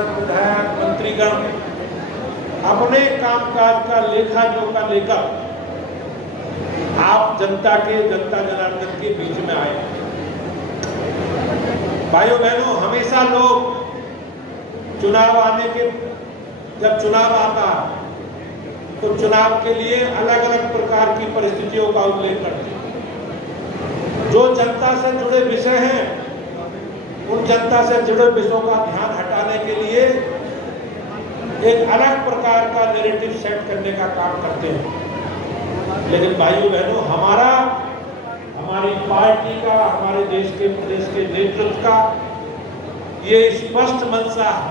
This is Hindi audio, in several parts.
सांसद, विधायक, मंत्रीगण अपने कामकाज का लेखा जोखा लेकर आप जनता जनार्दन के बीच में आए। भाइयों बहनों, हमेशा लोग चुनाव आने के जब चुनाव आता तो चुनाव के लिए अलग अलग प्रकार की परिस्थितियों का उल्लेख करते हैं। जो जनता से जुड़े विषय हैं, उन जनता से जुड़े विषयों का ध्यान हटाने के लिए एक अलग प्रकार का नैरेटिव सेट करने का काम करते हैं। लेकिन भाइयों बहनों, हमारी पार्टी का, हमारे देश के प्रदेश के नेतृत्व का ये स्पष्ट मंशा है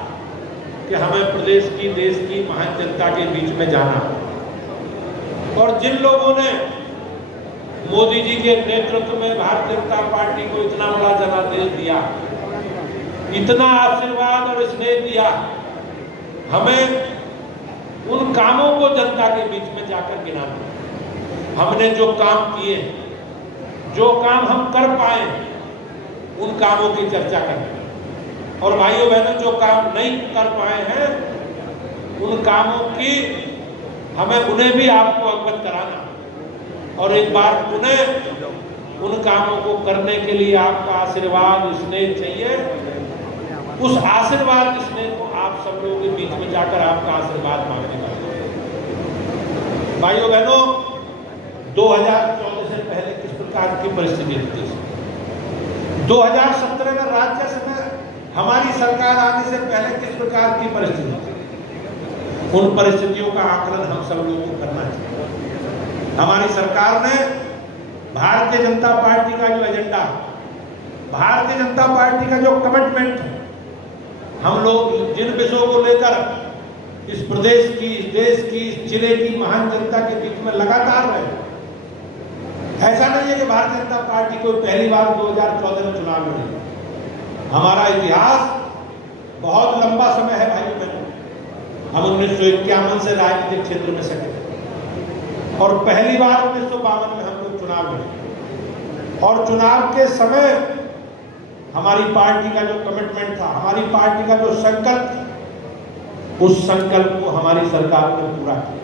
कि हमें प्रदेश की, देश की महान जनता के बीच में जाना। और जिन लोगों ने मोदी जी के नेतृत्व में भारतीय जनता पार्टी को इतना बड़ा जनादेश दिया, इतना आशीर्वाद और स्नेह दिया, हमें उन कामों को जनता के बीच में जाकर गिनाना। हमने जो काम किए, जो काम हम कर पाए, उन कामों की चर्चा करें। और भाइयों बहनों, जो काम नहीं कर पाए हैं, उन कामों की उन्हें भी आपको अवगत कराना। और एक बार पुनः उन कामों को करने के लिए आपका आशीर्वाद, स्नेह चाहिए। उस आशीर्वाद, स्नेह को आप सब लोगों के बीच में जाकर आपका आशीर्वाद मांगने वाले। भाइयों बहनों, 2014 से पहले किस प्रकार की परिस्थिति थी? 2017 में राज्य में हमारी सरकार आने से पहले किस प्रकार की परिस्थिति थी? उन परिस्थितियों का आकलन हम सब लोगों को करना चाहिए। हमारी सरकार ने भारतीय जनता पार्टी का जो एजेंडा, भारतीय जनता पार्टी का जो कमिटमेंट है, हम लोग जिन विषयों को लेकर इस प्रदेश की, इस देश की, इस जिले की महान जनता के बीच में लगातार रहे। ऐसा नहीं है कि भारतीय जनता पार्टी को पहली बार 2014 में चुनाव लड़ी। हमारा इतिहास बहुत लंबा समय है भाई बहनों। हम 1951 से राजनीतिक क्षेत्र में सके और पहली बार 1952 में हम लोग चुनाव लड़े। और चुनाव के समय हमारी पार्टी का जो कमिटमेंट था, हमारी पार्टी का जो संकल्प था, उस संकल्प को हमारी सरकार ने पूरा किया।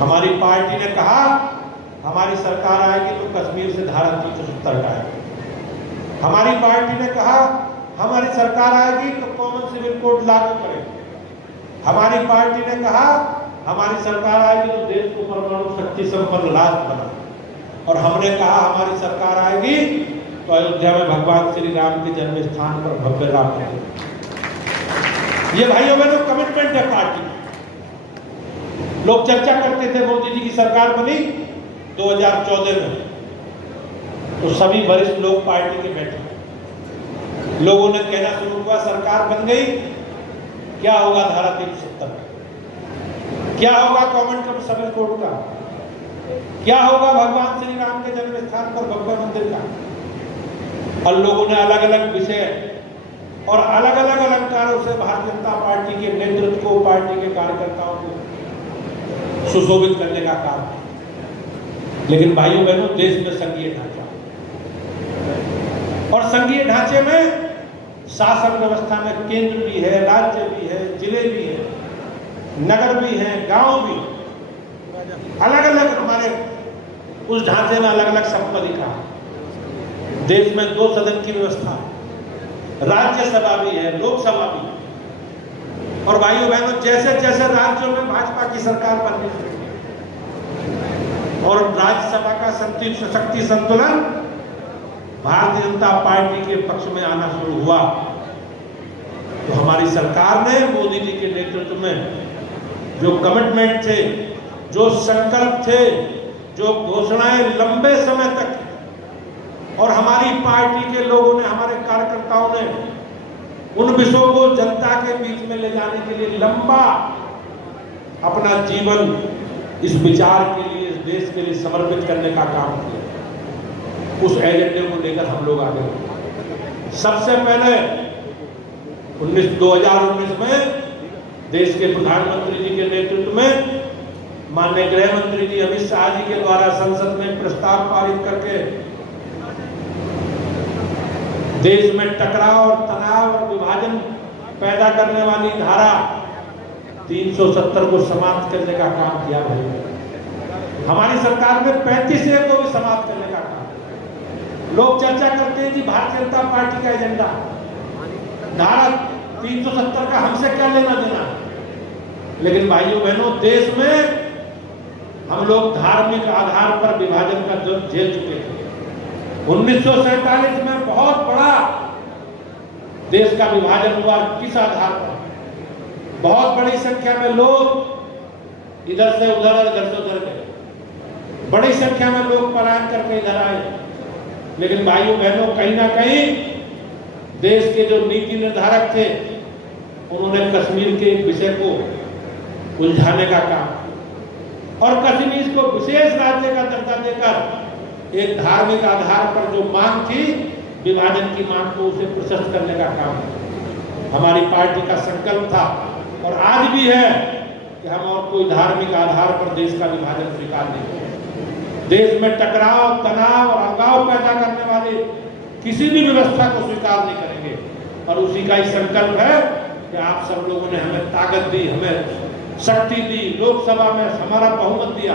हमारी पार्टी ने कहा हमारी सरकार आएगी तो कश्मीर से धारा 370 हटाएगी। हमारी पार्टी ने कहा हमारी सरकार आएगी तो कॉमन सिविल कोड लागू करेगी। हमारी पार्टी ने कहा हमारी सरकार आएगी तो देश को परमाणु शक्ति संपन्न राष्ट्र बना। और हमने कहा हमारी सरकार आएगी तो अयोध्या में भगवान श्री राम के जन्म स्थान पर भव्य राम मंदिर। ये भाइयों बहनों कमिटमेंट है पार्टी। लोग चर्चा करते थे मोदी जी की सरकार बनी 2014 में, तो सभी वरिष्ठ लोग पार्टी के बैठे। लोगों ने कहना शुरू हुआ सरकार बन गई, क्या होगा धारा 370, क्या होगा कॉमन सिविल कोड का, क्या होगा भगवान श्री राम के जन्म स्थान पर भव्य मंदिर का। और लोगों ने अलग अलग विषय और अलग अलग अलंकारों से भारतीय जनता पार्टी के नेतृत्व को, पार्टी के कार्यकर्ताओं को सुशोभित करने का काम किया। लेकिन भाइयों बहनों, देश में संघीय ढांचा और संघीय ढांचे में शासन व्यवस्था में केंद्र भी है, राज्य भी है, जिले भी है, नगर भी है, गांव भी, अलग अलग हमारे उस ढांचे में अलग अलग संपत्ति। देश में 2 सदन की व्यवस्था है, राज्यसभा भी है, लोकसभा भी है। और भाइयों बहनों, जैसे जैसे राज्यों में भाजपा की सरकार बनने लगी और राज्यसभा का शक्ति संतुलन भारतीय जनता पार्टी के पक्ष में आना शुरू हुआ, तो हमारी सरकार ने मोदी जी के नेतृत्व में जो कमिटमेंट थे, जो संकल्प थे, जो घोषणाएं लंबे समय तक, और हमारी पार्टी के लोगों ने, हमारे कार्यकर्ताओं ने उन विषयों को जनता के बीच में ले जाने के लिए लंबा अपना जीवन इस विचार के लिए, इस देश के लिए समर्पित करने का काम किया। उस एजेंडे को लेकर हम लोग आगे बढ़े। सबसे पहले 2019 में देश के प्रधानमंत्री जी के नेतृत्व में माननीय गृह मंत्री जी अमित शाह जी के द्वारा संसद में प्रस्ताव पारित करके देश में टकराव और तनाव और विभाजन पैदा करने वाली धारा 370 को समाप्त करने का काम किया भाई। हमारी सरकार ने 35A को भी समाप्त करने का काम। लोग चर्चा करते हैं कि भारतीय जनता पार्टी का एजेंडा, धारा 370 का हमसे क्या लेना देना। लेकिन भाइयों बहनों, देश में हम लोग धार्मिक आधार पर विभाजन का दर्द झेल चुके थे। 1947 में बहुत बड़ा देश का विभाजन हुआ। किस आधार पर? बहुत बड़ी संख्या में लोग इधर से उधर, इधर से उधर गए, बड़ी संख्या में लोग पलायन करके इधर आए। लेकिन भाइयों बहनों, कहीं ना कहीं देश के जो नीति निर्धारक थे उन्होंने कश्मीर के विषय को उलझाने का काम और कश्मीर को विशेष राज्य का दर्जा देकर एक धार्मिक आधार पर जो मांग थी, विभाजन की मांग को उसे प्रशस्त करने का काम हमारी पार्टी का संकल्प था और आज भी है कि हम और कोई धार्मिक आधार पर देश का विभाजन स्वीकार नहीं करेंगे। देश में टकराव, तनाव और अलगाव पैदा करने वाले किसी भी व्यवस्था को स्वीकार नहीं करेंगे। और उसी का ही संकल्प है कि आप सब लोगों ने हमें ताकत दी, हमें शक्ति दी, लोकसभा में हमारा बहुमत दिया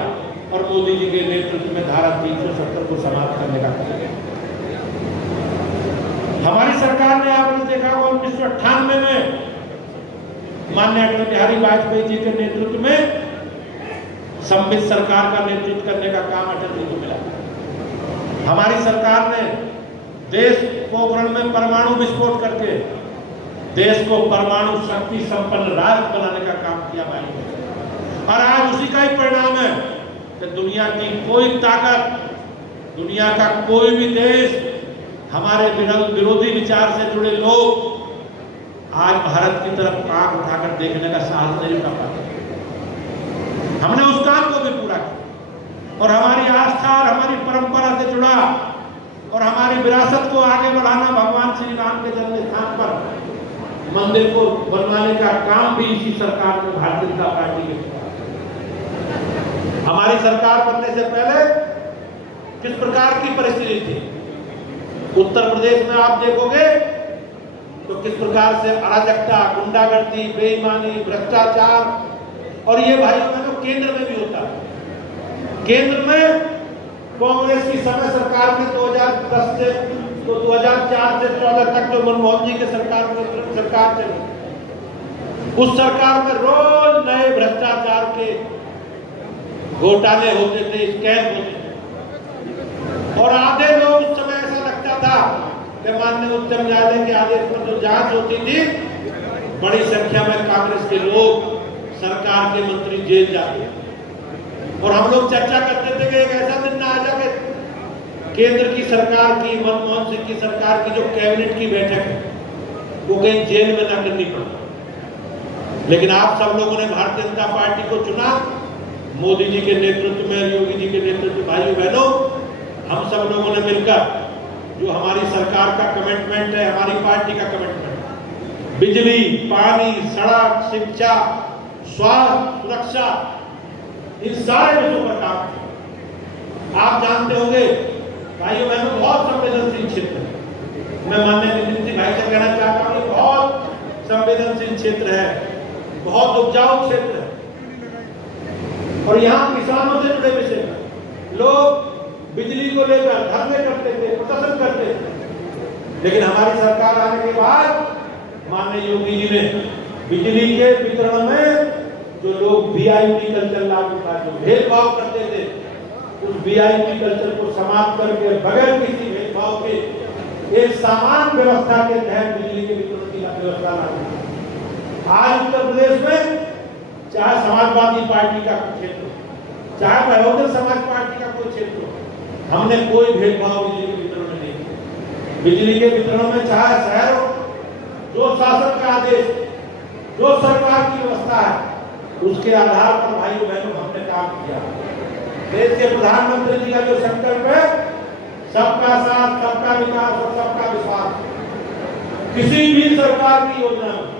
और मोदी जी के नेतृत्व में धारा 370 को समाप्त करने का काम किया। हमारी सरकार ने, आपने देखा होगा, 1998 में माननीय अटल बिहारी वाजपेयी जी के नेतृत्व में समवित सरकार का नेतृत्व करने का काम अटल जी को मिला। हमारी सरकार ने देश पोखरण में परमाणु विस्फोट करके देश को परमाणु शक्ति संपन्न राष्ट्र बनाने का काम किया भाई। और आज उसी का ही परिणाम है कि दुनिया की कोई ताकत, दुनिया का कोई भी देश, हमारे विरोधी विचार से जुड़े लोग आज भारत की तरफ आंख उठाकर देखने का साहस नहीं कर पाते। हमने उस काम को भी पूरा किया और हमारी आस्था और हमारी परंपरा से जुड़ा और हमारी विरासत को आगे बढ़ाना, भगवान श्री राम के जन्म स्थान पर मंदिर को बनवाने का काम भी इसी सरकार में भारतीय जनता पार्टी के। हमारी सरकार बनने से पहले किस प्रकार की परिस्थिति थी? उत्तर प्रदेश में आप देखोगे तो किस प्रकार से अराजकता, गुंडागर्दी, बेईमानी, भ्रष्टाचार, और ये भाइयों बहनों केंद्र में भी होता है। केंद्र में कांग्रेस की समय सरकार में 2010 से तो 2004 से 14 तक जो मनमोहन जी के सरकार चली, उस सरकार में रोज नए भ्रष्टाचार के घोटाले होते थे, स्कैम होते थे और आधे लोग उस समय ऐसा लगता था कि माननीय उच्चतम न्यायालय के आदेश पर जो जांच होती थी, बड़ी संख्या में कांग्रेस के लोग, सरकार के मंत्री जेल जाते और हम लोग चर्चा करते थे कि एक ऐसा दिन ना आ जाए केंद्र की सरकार की, मनमोहन सिंह की सरकार की जो कैबिनेट की बैठक है वो कहीं जेल में ना करनी पड़े। लेकिन आप सब लोगों ने भारतीय जनता पार्टी को चुना, मोदी जी के नेतृत्व में, योगी जी के नेतृत्व में। भाइयों बहनों, हम सब लोगों ने मिलकर जो हमारी सरकार का कमिटमेंट है, हमारी पार्टी का कमिटमेंट, बिजली, पानी, सड़क, शिक्षा, स्वास्थ्य, सुरक्षा, इन सारे विषयों पर काम किया। आप जानते होंगे भाइयों बहनों, बहुत संवेदनशील क्षेत्र है। मैं माननीय नितिन जी भाई से कहना चाहता हूँ, बहुत संवेदनशील क्षेत्र है, बहुत उपजाऊ क्षेत्र है और यहाँ किसानों से जुड़े विषय में लोग बिजली को लेकर धरने करते थे, प्रदर्शन करते थे। लेकिन हमारी सरकार आने के बाद माननीय योगी जी ने बिजली के वितरण में जो लोग वीआईपी कल्चर लागू था, जो भेदभाव करते थे, उस वीआईपी कल्चर को समाप्त करके बगैर किसी भेदभाव के एक समान व्यवस्था के तहत बिजली के वितरण की व्यवस्था लागू। आज उत्तर प्रदेश में चाहे समाजवादी पार्टी का क्षेत्र, चाहे बहुजन समाज पार्टी का कोई क्षेत्र, हमने कोई भेदभाव बिजली के वितरण में नहीं किया। बिजली के वितरण में चाहे शहर हो, जो शासन का आदेश, जो सरकार की व्यवस्था है, उसके आधार पर भाइयों बहनों हमने काम किया। देश के प्रधानमंत्री जी का जो संकल्प है, सबका साथ, सबका विकास और सबका विश्वास, किसी भी सरकार की योजना में,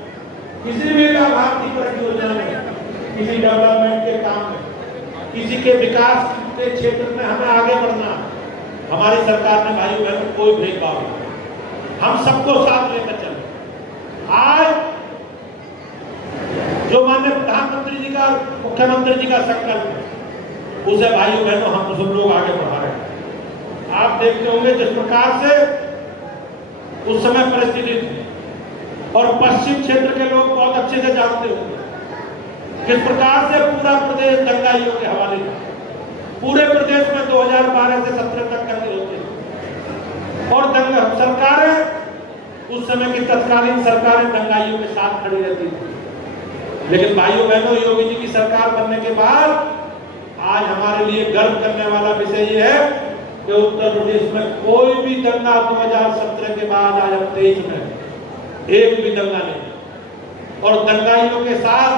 किसी भी लाभार्थी परियोजना में, किसी डेवलपमेंट के काम में, किसी के विकास के क्षेत्र में हमें आगे बढ़ना, हमारी सरकार ने भाइयों बहनों कोई भेदभाव नहीं, हम सबको साथ लेकर चले। आज जो माननीय प्रधानमंत्री जी का, मुख्यमंत्री जी का संकल्प है, उसे भाइयों बहनों हम सब लोग आगे बढ़ा रहे हैं। आप देखते होंगे जिस प्रकार से उस समय परिस्थिति थी, और पश्चिम क्षेत्र के लोग बहुत अच्छे से जानते होंगे किस प्रकार से पूरा प्रदेश दंगाइयों के हवाले था। पूरे प्रदेश में 2012 से 17 तक दंगे होते थे, और दंगा सरकारें, उस समय की तत्कालीन सरकारें दंगाइयों के साथ खड़ी रहती थी। लेकिन भाइयों बहनों, योगी जी की सरकार बनने के बाद आज हमारे लिए गर्व करने वाला विषय ये है कि उत्तर प्रदेश में कोई भी दंगा 2017 के बाद आज हम 23 में एक भी दंगा नहीं। और दंगाइयों के साथ,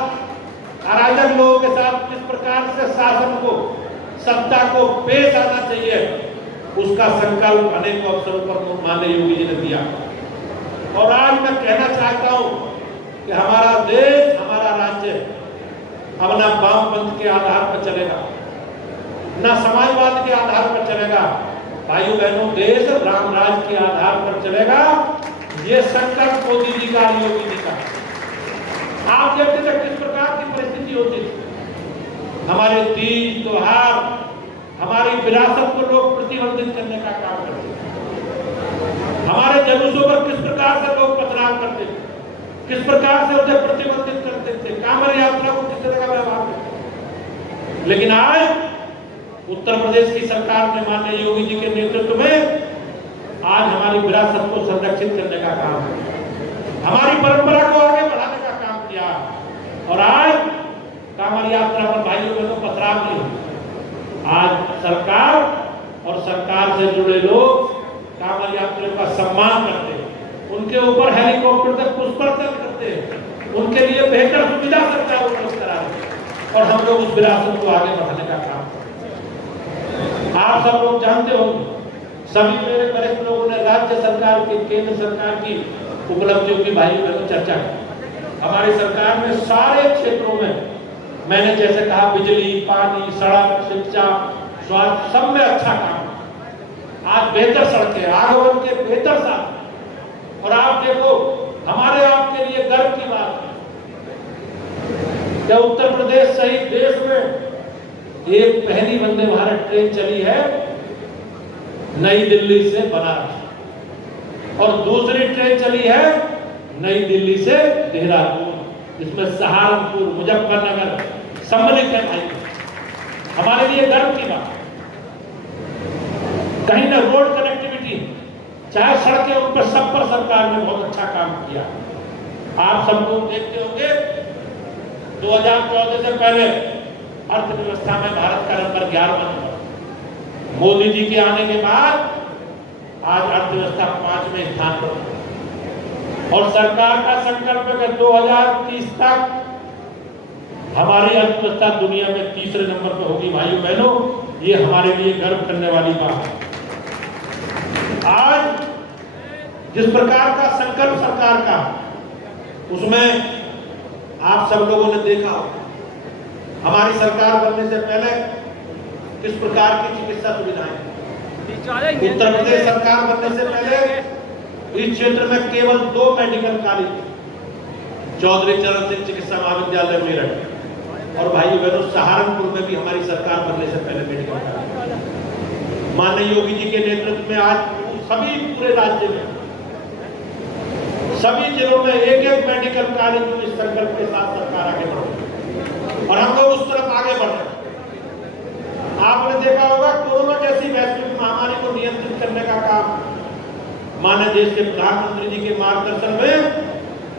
अराजक लोगों के साथ किस प्रकार से शासन को, सत्ता को पेश आना चाहिए, उसका संकल्प अनेक अवसरों पर माननीय योगी जी ने दिया। और आज मैं कहना चाहता हूं कि हमारा देश, हमारा राज्य अब ना वामपंथ के आधार पर चलेगा, ना समाजवाद के आधार पर चलेगा। भाइयों बहनों, देश राम राज के आधार पर चलेगा। ये संकल्प मोदी जी का, योगी जी का। आप देखते थे किस प्रकार की परिस्थिति होती थी। हमारे तीज त्योहार, हमारी विरासत को लोग प्रतिबंधित करने का काम करते थे। हमारे जुलूसों पर किस प्रकार से लोग पथराव करते थे, किस प्रकार से उसे प्रतिबंधित करते थे, कांवड़ यात्रा को किस तरह का व्यवहार करते। लेकिन आज उत्तर प्रदेश की सरकार ने माननीय योगी जी के नेतृत्व में आज हमारी विरासत को संरक्षित करने का काम किया, हमारी परंपरा को आगे बढ़ाने का काम किया। और आज कांवड़ यात्रा पर भाइयों बहनों पथराव नहीं। आज सरकार और सरकार से जुड़े लोग कांवड़ यात्रियों का सम्मान करते हैं, उनके ऊपर हेलीकॉप्टर से पुष्पार्चन करते हैं, उनके लिए बेहतर सुविधा सरकार उपलब्ध करा रही है, और हम लोग उस विरासत को आगे बढ़ाने का काम करते हैं। आप सब लोग जानते होंगे, सभी मेरे वरिष्ठ लोगों ने राज्य सरकार की, केंद्र सरकार की उपलब्धियों की भाई बहनों चर्चा की। हमारी सरकार ने सारे क्षेत्रों में, मैंने जैसे कहा, बिजली, पानी, सड़क, शिक्षा, स्वास्थ्य, सब में अच्छा काम। आज बेहतर सड़कें, आगमन के बेहतर साधन। और आप देखो, हमारे आपके लिए गर्व की बात है कि उत्तर प्रदेश सहित देश में एक पहली वंदे भारत ट्रेन चली है नई दिल्ली से बनारस, और दूसरी ट्रेन चली है नई दिल्ली से देहरादून, जिसमें सहारनपुर, मुजफ्फरनगर सम्मिलित है। भाई, हमारे लिए गर्व की बात। कहीं ना रोड कनेक्टिविटी, चाहे सड़कें, उन पर सब पर सरकार ने बहुत अच्छा काम किया। आप सब लोग देखते होंगे 2014 से पहले अर्थव्यवस्था में भारत का नंबर 11 था। मोदी जी के आने के बाद आज अर्थव्यवस्था 5वें स्थान पर, और सरकार का संकल्प है कि 2030 तक हमारी अर्थव्यवस्था दुनिया में तीसरे नंबर पर होगी। भाइयों बहनों, ये हमारे लिए गर्व करने वाली बात है। आज जिस प्रकार का संकल्प सरकार का, उसमें आप सब लोगों ने देखा, हमारी सरकार बनने से पहले किस प्रकार की चिकित्सा सुविधाएं। उत्तर प्रदेश सरकार बनने से पहले इस क्षेत्र में केवल 2 मेडिकल कॉलेज, चौधरी चरण सिंह चिकित्सा महाविद्यालय मेरठ, और भाइयों बहनों सहारनपुर में भी हमारी सरकार बनने से पहले मेडिकल कॉलेज। माननीय योगी जी के नेतृत्व में आज सभी पूरे राज्य में, सभी जिलों में एक मेडिकल कॉलेज को इस संकल्प के साथ सरकार आगे बढ़ रही है, और हम लोग उस तरफ आगे बढ़ रहे हैं। आपने देखा होगा, कोरोना जैसी वैश्विक महामारी को नियंत्रित करने का काम माननीय देश के प्रधानमंत्री जी के मार्गदर्शन में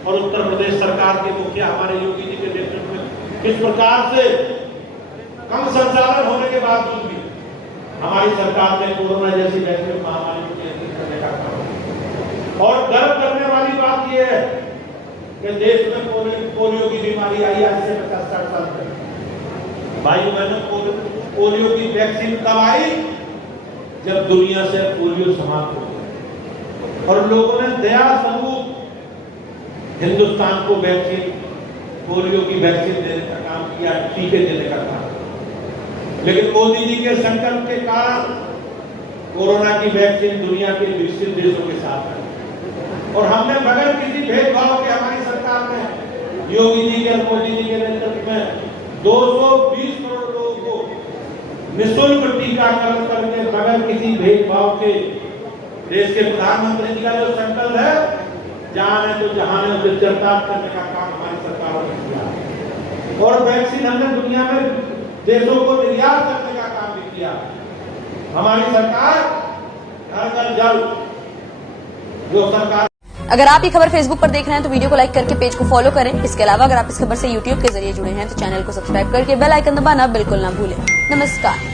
और उत्तर प्रदेश सरकार के मुखिया हमारे योगी जी के नेतृत्व में किस प्रकार से कम संसाधन होने के बावजूद भी हमारी सरकार ने कोरोना जैसी वैश्विक महामारी को नियंत्रित करने का काम। और गर्व करने वाली बात यह है कि देश में पोलियो की बीमारी आई आज से 50-60 साल पहले। भाई बहनों, पोलियो की वैक्सीन तब आई जब दुनिया से पोलियो समाप्त हो गया, और लोगों ने दया स्वरूप हिंदुस्तान को वैक्सीन, पोलियो की वैक्सीन देने का काम किया, टीके देने का काम। लेकिन मोदी जी के संकल्प के कारण कोरोना की वैक्सीन दुनिया के विकसित देशों के साथ है, और हमने बगैर किसी भेदभाव के हमारी सरकार ने योगी जी के मोदी जी के नेतृत्व में 220 करोड़ लोगों को निःशुल्क टीकाकरण करके बगैर किसी भेदभाव के देश के प्रधानमंत्री जी का जो संकल्प है, जहां है तो जहां है उसे चरितार्थ करने का काम हमारी सरकार ने किया और वैक्सीन हमने दुनिया में देशों को निर्यात करने का काम भी किया। हमारी सरकार घर घर जल जो सरकार। अगर आप ये खबर फेसबुक पर देख रहे हैं तो वीडियो को लाइक करके पेज को फॉलो करें। इसके अलावा अगर आप इस खबर से यूट्यूब के जरिए जुड़े हैं तो चैनल को सब्सक्राइब करके बेल आइकन दबाना बिल्कुल ना भूलें। नमस्कार।